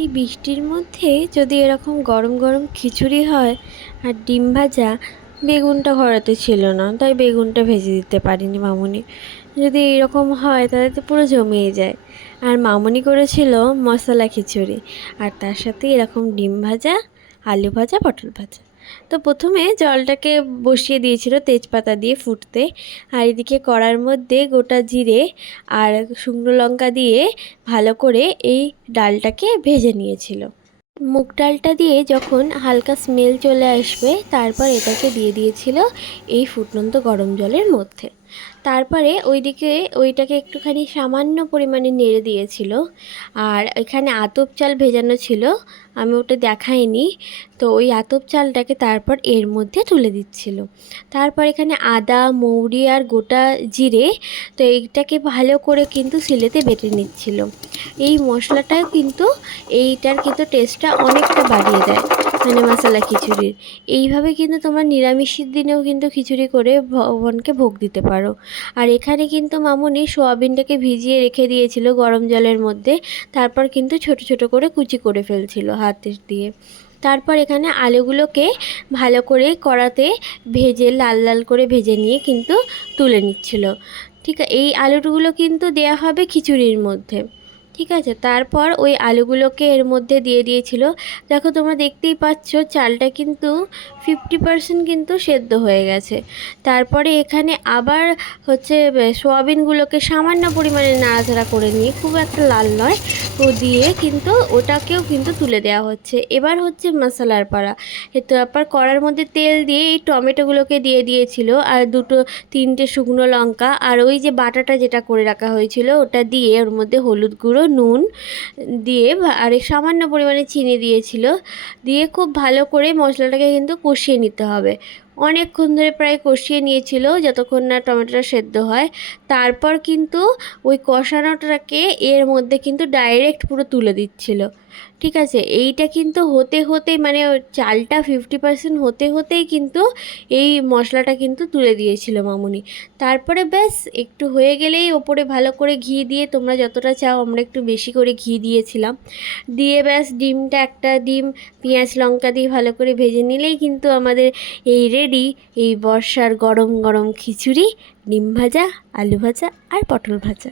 এই বৃষ্টির মধ্যে যদি এরকম গরম গরম খিচুড়ি হয় আর ডিম ভাজা, বেগুনটা ঘরেতে ছিল না তাই বেগুনটা ভেজে দিতে পারিনি মামুনি। যদি এরকম হয় তাহলে তো পুরো জমিয়ে যায়। আর মামুনি করেছিল মশলা খিচুড়ি, আর তার সাথে এরকম ডিম ভাজা, আলু ভাজা, পটল ভাজা। তো প্রথমে জলটাকে বসিয়ে দিয়েছিল তেজপাতা দিয়ে ফুটতে, আর এদিকে কড়ার মধ্যে গোটা জিরে আর শুকনো লঙ্কা দিয়ে ভালো করে এই ডালটাকে ভেজে নিয়েছিল। মুগ ডালটা দিয়ে যখন হালকা স্মেল চলে আসবে তারপর এটাকে দিয়ে দিয়েছিল এই ফুটন্ত গরম জলের মধ্যে। তারপরে ওইদিকে ওইটাকে একটুখানি সামান্য পরিমাণে নেড়ে দিয়েছিল। আর এখানে আতপ চাল ভেজানো ছিল, আমি ওটা দেখাইনি। তো ওই আতপ চালটাকে তারপর এর মধ্যে তুলে দিচ্ছিল। তারপর এখানে আদা, মৌরি আর গোটা জিরে, তো এইটাকে ভালো করে কিন্তু শিলেতে বেটে নিচ্ছিল। এই মশলাটাও কিন্তু এইটার কিন্তু টেস্টটা অনেকটা বাড়িয়ে দেয়, মানে মশলা খিচুড়ির। এইভাবে কিন্তু তোমরা নিরামিষের দিনেও কিন্তু খিচুড়ি করে ভগবানকে ভোগ দিতে পারো। আর এখানে কিন্তু মামুনি সোয়াবিনটাকে ভিজিয়ে রেখে দিয়েছিল গরম জলের মধ্যে, তারপর কিন্তু ছোট ছোট করে কুচি করে ফেলছিল হাতের দিয়ে। তারপর এখানে আলুগুলোকে ভালো করে কড়াতে ভেজে লাল লাল করে ভেজে নিয়ে কিন্তু তুলে নিচ্ছিল। ঠিক আছে, এই আলুগুলো কিন্তু দেয়া হবে খিচুড়ির মধ্যে। ঠিক আছে, তারপর ওই আলুগুলোকে এর মধ্যে দিয়ে দিয়েছিল। দেখো তোমরা দেখতেই পাচ্ছ চালটা কিন্তু 50% কিন্তু সেদ্ধ হয়ে গেছে। তারপরে এখানে আবার হচ্ছে সোয়াবিনগুলোকে সামান্য পরিমাণে নাড়াচাড়া করে নিয়ে, খুব একটা লাল নয়, ও দিয়ে কিন্তু ওটাকেও কিন্তু তুলে দেওয়া হচ্ছে। এবার হচ্ছে মশলার পাড়া। তারপর কড়ার মধ্যে তেল দিয়ে এই টমেটোগুলোকে দিয়ে দিয়েছিল, আর দুটো তিনটে শুকনো লঙ্কা, আর ওই যে বাটাটা যেটা করে রাখা হয়েছিল ওটা দিয়ে ওর মধ্যে হলুদ গুঁড়ো, নুন দিয়ে আর সামান্য পরিমাণে চিনি দিয়েছিল। দিয়ে খুব ভালো করে মশলাটাকে কিন্তু কষিয়ে নিতে হবে। অনেকক্ষণ ধরে প্রায় কষিয়ে নিয়েছিল যতক্ষণ না টমেটোটা সেদ্ধ হয়। তারপর কিন্তু ওই কষানোটাকে এর মধ্যে কিন্তু ডাইরেক্ট পুরো তুলে দিচ্ছিল। ঠিক আছে, এইটা কিন্তু হতে হতেই, মানে চালটা 50% হতে হতেই কিন্তু এই মশলাটা কিন্তু তুলে দিয়েছিল মামুনি। তারপরে ব্যাস একটু হয়ে গেলেই ওপরে ভালো করে ঘি দিয়ে, তোমরা যতটা চাও, আমরা একটু বেশি করে ঘি দিয়েছিলাম, দিয়ে ব্যাস ডিমটা, একটা ডিম পেঁয়াজ লঙ্কা দিয়ে ভালো করে ভেজে নিলেই কিন্তু আমাদের এই রেডি এই বর্ষার গরম গরম খিচুড়ি, ডিম ভাজা, আলু ভাজা আর পটল ভাজা।